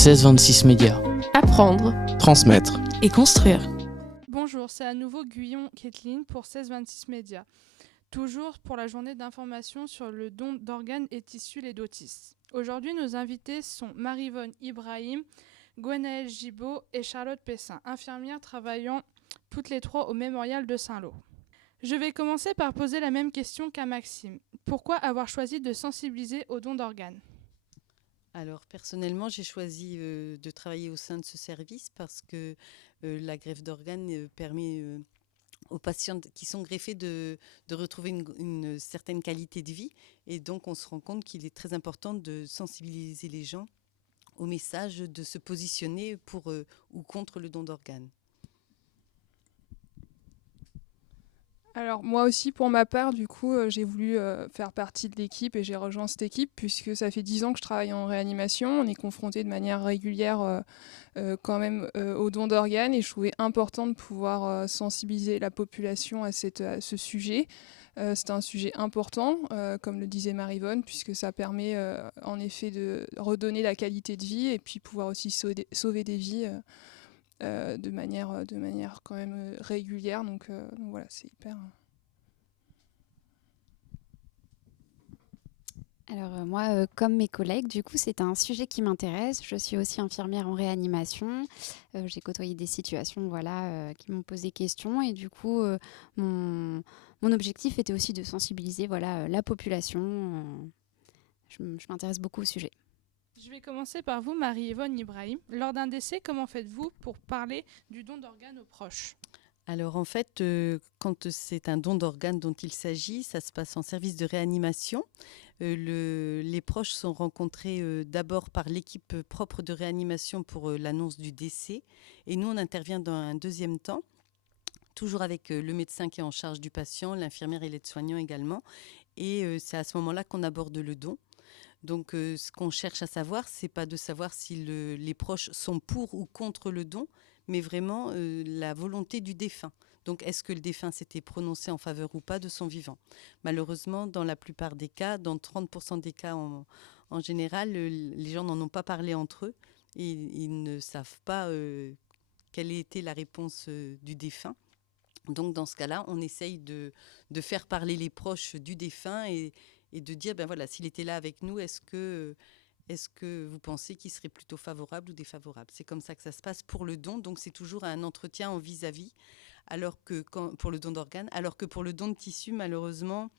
1626 Médias. Apprendre, Transmettre. et construire. Bonjour, c'est à nouveau Guyon Kathleen pour 1626 Médias. Toujours pour la journée d'information sur le don d'organes et tissus les dotis. Aujourd'hui, nos invités sont Marie-Vonne Ibrahim, Gwenaëlle Gibaud et Charlotte Pessin, infirmières travaillant toutes les trois au mémorial de Saint-Lô. Je vais commencer par poser la même question qu'à Maxime. Pourquoi avoir choisi de sensibiliser au don d'organes ? Alors personnellement, j'ai choisi de travailler au sein de ce service parce que la greffe d'organes permet aux patients qui sont greffés de retrouver une certaine qualité de vie. Et donc on se rend compte qu'il est très important de sensibiliser les gens au message de se positionner pour ou contre le don d'organes. Alors moi aussi pour ma part du coup j'ai voulu faire partie de l'équipe et j'ai rejoint cette équipe puisque ça fait 10 ans que je travaille en réanimation. On est confronté de manière régulière quand même au don d'organes et je trouvais important de pouvoir sensibiliser la population à ce sujet. C'est un sujet important, comme le disait Marie-Vonne, puisque ça permet en effet de redonner la qualité de vie et puis pouvoir aussi sauver des vies de manière quand même régulière. Donc voilà, c'est hyper... Alors moi, comme mes collègues, du coup, c'est un sujet qui m'intéresse. Je suis aussi infirmière en réanimation. J'ai côtoyé des situations qui m'ont posé question. Et du coup, mon objectif était aussi de sensibiliser la population. Je m'intéresse beaucoup au sujet. Je vais commencer par vous, Marie-Vonne Ibrahim. Lors d'un décès, comment faites-vous pour parler du don d'organes aux proches ? Alors en fait, quand c'est un don d'organes dont il s'agit, ça se passe en service de réanimation. Les proches sont rencontrés d'abord par l'équipe propre de réanimation pour l'annonce du décès. Et nous, on intervient dans un deuxième temps, toujours avec le médecin qui est en charge du patient, l'infirmière et l'aide-soignant également. Et c'est à ce moment-là qu'on aborde le don. Donc ce qu'on cherche à savoir, c'est pas de savoir si les proches sont pour ou contre le don, mais vraiment la volonté du défunt. Donc est-ce que le défunt s'était prononcé en faveur ou pas de son vivant ? Malheureusement, dans la plupart des cas, dans 30% des cas en général, les gens n'en ont pas parlé entre eux et ils ne savent pas quelle était la réponse du défunt. Donc dans ce cas-là, on essaye de faire parler les proches du défunt et de dire, s'il était là avec nous, est-ce que vous pensez qu'il serait plutôt favorable ou défavorable ? C'est comme ça que ça se passe pour le don. Donc c'est toujours un entretien en vis-à-vis pour le don d'organes, alors que pour le don de tissu, malheureusement,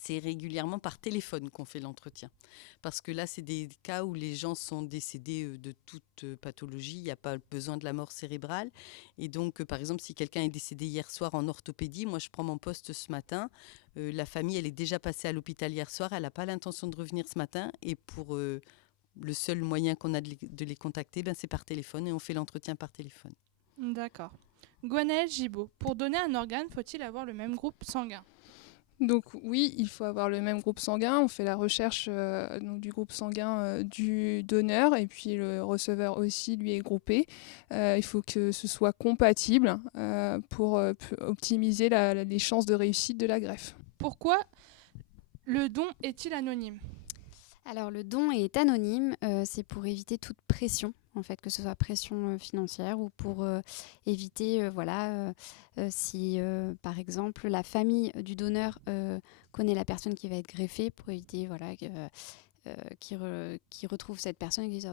c'est régulièrement par téléphone qu'on fait l'entretien. Parce que là, c'est des cas où les gens sont décédés de toute pathologie. Il n'y a pas besoin de la mort cérébrale. Et donc, par exemple, si quelqu'un est décédé hier soir en orthopédie, moi, je prends mon poste ce matin. La famille, elle est déjà passée à l'hôpital hier soir. Elle n'a pas l'intention de revenir ce matin. Et pour le seul moyen qu'on a de les contacter, c'est par téléphone. Et on fait l'entretien par téléphone. D'accord. Gwenaëlle Gibaud, pour donner un organe, faut-il avoir le même groupe sanguin ? Donc oui, il faut avoir le même groupe sanguin. On fait la recherche du groupe sanguin du donneur et puis le receveur aussi lui est groupé. Il faut que ce soit compatible pour optimiser les chances de réussite de la greffe. Pourquoi le don est-il anonyme ? Alors le don est anonyme, c'est pour éviter toute pression, en fait, que ce soit pression financière ou pour éviter, si par exemple la famille du donneur connaît la personne qui va être greffée, pour éviter qui retrouve cette personne et qui dit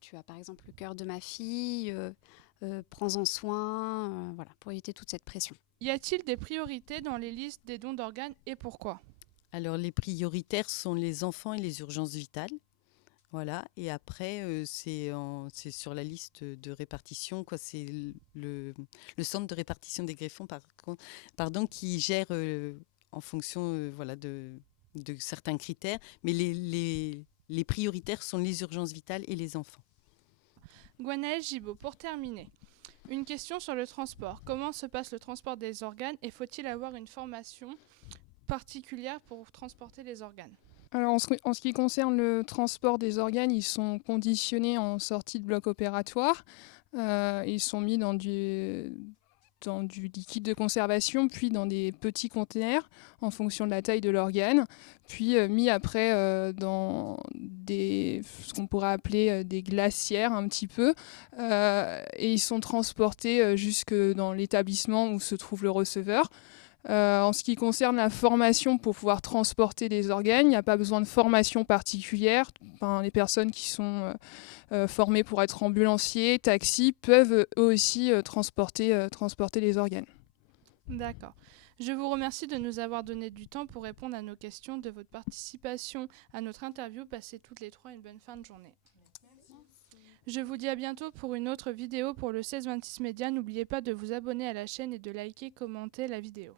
tu as par exemple le cœur de ma fille, prends-en soin, pour éviter toute cette pression. Y a-t-il des priorités dans les listes des dons d'organes et pourquoi ? Alors, les prioritaires sont les enfants et les urgences vitales. Voilà. Et après, c'est sur la liste de répartition. C'est le centre de répartition des greffons qui gère en fonction de certains critères. Mais les prioritaires sont les urgences vitales et les enfants. Gwenaëlle Gibaud, pour terminer, une question sur le transport. Comment se passe le transport des organes et faut-il avoir une formation particulière pour transporter les organes ? Alors en ce qui concerne le transport des organes, ils sont conditionnés en sortie de bloc opératoire. Ils sont mis dans dans du liquide de conservation, puis dans des petits containers en fonction de la taille de l'organe, puis mis après dans ce qu'on pourrait appeler des glacières un petit peu, et ils sont transportés jusque dans l'établissement où se trouve le receveur. En ce qui concerne la formation pour pouvoir transporter les organes, il n'y a pas besoin de formation particulière. Enfin, les personnes qui sont formées pour être ambulanciers, taxis, peuvent eux aussi transporter les organes. D'accord. Je vous remercie de nous avoir donné du temps pour répondre à nos questions, de votre participation à notre interview. Passez toutes les trois une bonne fin de journée. Je vous dis à bientôt pour une autre vidéo pour le 1626 Média. N'oubliez pas de vous abonner à la chaîne et de liker, commenter la vidéo.